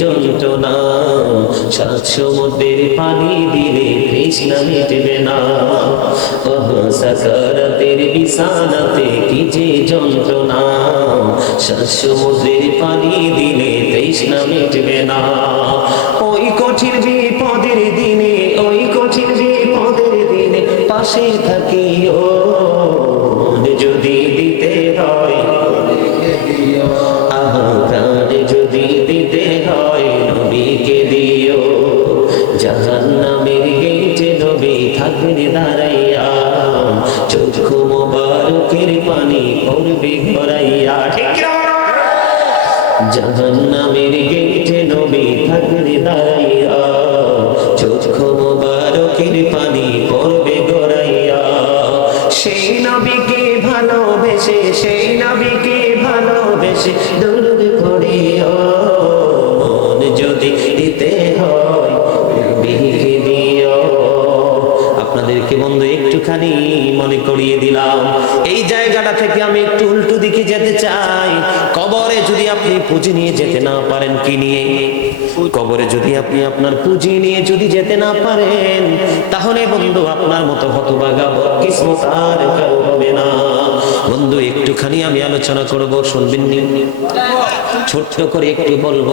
যন্ত্রণা সাত সমুদ্রের পানি দিলে তৃষ্ণা মিটবে না। সাকারাতের বিছানাতে কি যে যন্ত্রণা দিনে, ওই কঠিন বিপদের দিনে পাশে থাকিও যদি মোবারকের পানি পড়বে ভরাইয়া। ঠিক কি না? জাহান্নামের গেটে নবী থাকবেন দাঁড়াইয়া চক্ষু মোবারকের পানি পড়বে গড়াইয়া। সেই নবীকে ভালোবেসে সেই নবীকে ভালোবেসে দূর করিও মনে করিয়ে দিলাম। এই জায়গাটা থেকে আমি একটু উল্টো দিকে যেতে চাই। কবরে যদি আপনি পুঁজি নিয়ে যেতে না পারেন, কি নিয়ে? কবরে যদি আপনি আপনার পুঁজি নিয়ে যদি যেতে না পারেন, তাহলে বন্ধু, আপনার মতো হতবাগা কিসমত আর হবে না। বন্ধু, একটুখানি আমি আলোচনা করব শুনবেন নি? ছোট্ট করে একটু বলব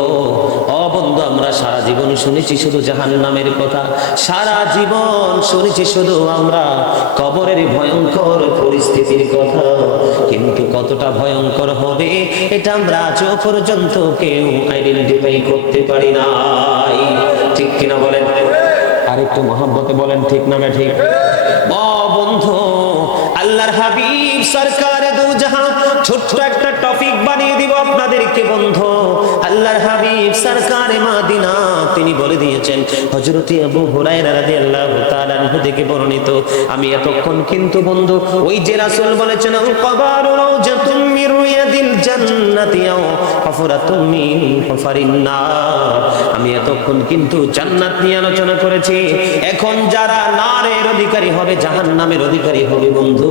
অ বন্ধু, আমরা সারা জীবন শুনেছি শুধু জাহান নামের কথা। সারা জীবন শুনেছি শুধু আমরা কবরের ভয়ঙ্কর পরিস্থিতির কথা। কিন্তু কতটা ভয়ঙ্কর হবে, এটা আমরা আজও পর্যন্ত কেউ আইডেন্টিফাই করতে পারি নাই। ঠিক কিনা বলেন? আরেকটু মহাব্বতে বলেন, ঠিক না ঠিক বন্ধু আল্লাহর হাবিব সরকার দু জাহান, ছোট্ট একটা টপিক বানিয়ে দিব আপনাদেরকে বন্ধু। আল্লাহর হাবিব সরকার মাদিনা, তিনি বলে দিয়েছেন, হযরতে আবু হুরায়রা রাদিয়াল্লাহু তাআলা আনহু থেকে বর্ণিত। আমি এতক্ষণ কিন্তু বন্ধু, ওই যে রাসূল বলেছেন কবারু রাউজাতুম মির রিয়াদিল জান্নাতি আও হুফরাতুম মিন হুফারিন নার। আমি এতক্ষণ কিন্তু জান্নাত নিয়ে আলোচনা করেছি। এখন যারা নারের অধিকারী হবে, জাহান্নামের অধিকারী হবে বন্ধু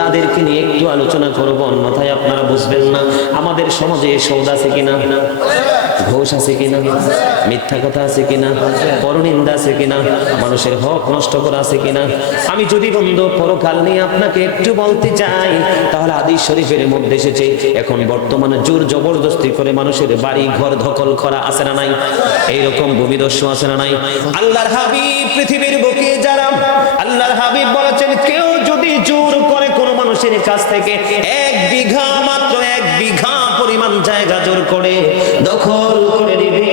তাদেরকে নিয়ে একটু আলোচনা করব, অন্যথায় আপনারা বুঝবেন না আমাদের সমাজে সৌদ আছে কিনা, ঘোষ আছে কিনা, মিথ্যা কথা আছে কিনা, পরনিন্দা আছে কিনা, মানুষের হক নষ্ট করা আছে কিনা। আমি যদি বন্ধু পরকাল নিয়ে আপনাকে একটু বলতে চাই, তাহলে আদি শরীফের মধ্যে এসেছে, এখন বর্তমানে জোর জবরদস্তি করে মানুষের বাড়ি, ঘর দখল করা আছে না নাই? এইরকম ভূমিদস্যু আছে না নাই? আল্লাহর হাবিব পৃথিবীর বুকে যারা, আল্লাহর হাবিব বলেছেন, কেউ যদি জোর করে কাছ থেকে এক বিঘা, মাত্র এক বিঘা পরিমাণ জায়গা জোর করে দখল করে নিবে।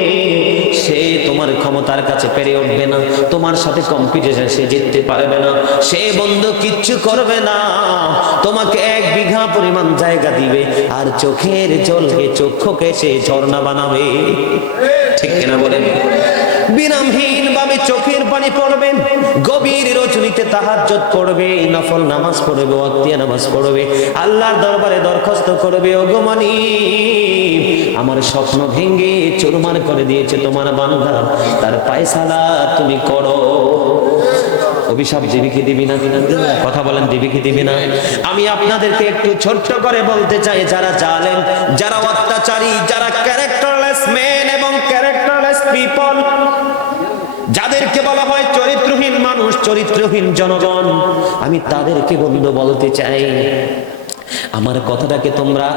সে তোমার ক্ষমতার কাছে পেরে উঠবে না, তোমার সাথে কম্পিটিশন সে জিততে পারবে না, সে বন্ধু কিচ্ছু করবে না। তোমাকে এক বিঘা পরিমাণ জায়গা দিবে আর চোখের জলকে চক্ষুকে সে ঝর্ণা বানাবে। ঠিক কিনা বলেন? বিরামহীন চোখের পানি গভীর তাহাজ্জুদ পড়বে, নফল নামাজ পড়বে নামাজ পড়বে, আল্লাহর দরবারে দরখাস্ত করবে আমার স্বপ্ন ভেঙে চুরমার করে দিয়েছে তোমার বান্দা, তার পায়সালা তুমি করো। অভিশাপ দিবি কি দিবি না? কথা বলেন দিবি কি দিবি না? আমি আপনাদেরকে একটু ছোট্ট করে বলতে চাই, যারা জালেন যারা অত্যাচারী, যারা চরিত্রহীন জনগণ আমি তাদেরকে বন্ধু বলতে চাই। আমার কথাটাকে তোমরা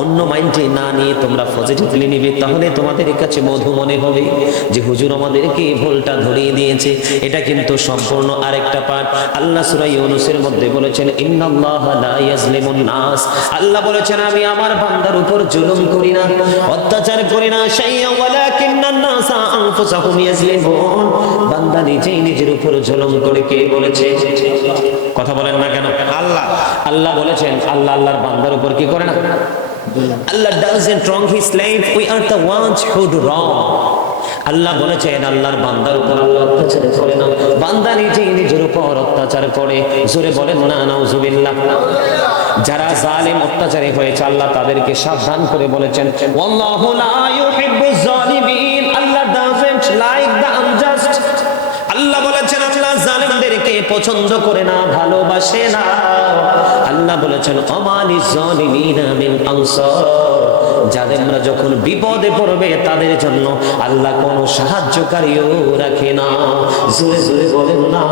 অন্য মাইন্ডে না নিয়ে তোমরা পজিটিভলি নিবে, তাহলে তোমাদের কাছে মধু মনে হবে যে হুজুর আমাদেরকে ভুলটা ধরিয়ে দিয়েছে। এটা কিন্তু সম্পূর্ণ আরেকটা পাঠ। আল্লাহ সূরা ইউনূসের মধ্যে বলেছেন নাস। আল্লাহ বলেছেন, আমি আমার বান্দার উপর জুলুম করি না, অত্যাচার করি না বান্দা নিজেই নিজের উপর জুলুম করে কে বলেছে? কথা বলেন না কেন? আল্লাহ আল্লাহ বলেছেন আল্লাহ আল্লাহর বান্দার উপর কি করে না? আল্লাহ doesn't wrong his slave we are the ones who do wrong. আল্লাহ বলেছেন, আল্লাহর বান্দার উপর আল্লাহ অত্যাচার করে না। বান্দা নিজেই নিজের উপর অত্যাচার করে। জোরে বলেন না নাউজুবিল্লাহ। যারা জালিম অত্যাচারী হয়েছে, আল্লাহ তাদেরকে সাবধান করে বলেছেন, ওয়াল্লাহু লা ইউহিব্বুজ জালিমিন। আল্লাহ doesn't like the unjust আল্লাহ বলেছেন, আল্লাহ জালিমদেরকে পছন্দ করে না, ভালোবাসে না। আল্লাহ বলেছেন, অমানি আমরা যখন বিপদে পড়বে, তাদের জন্য আল্লাহ কোনো সাহায্যকারীও রাখে না। জোরে জোরে বলেন না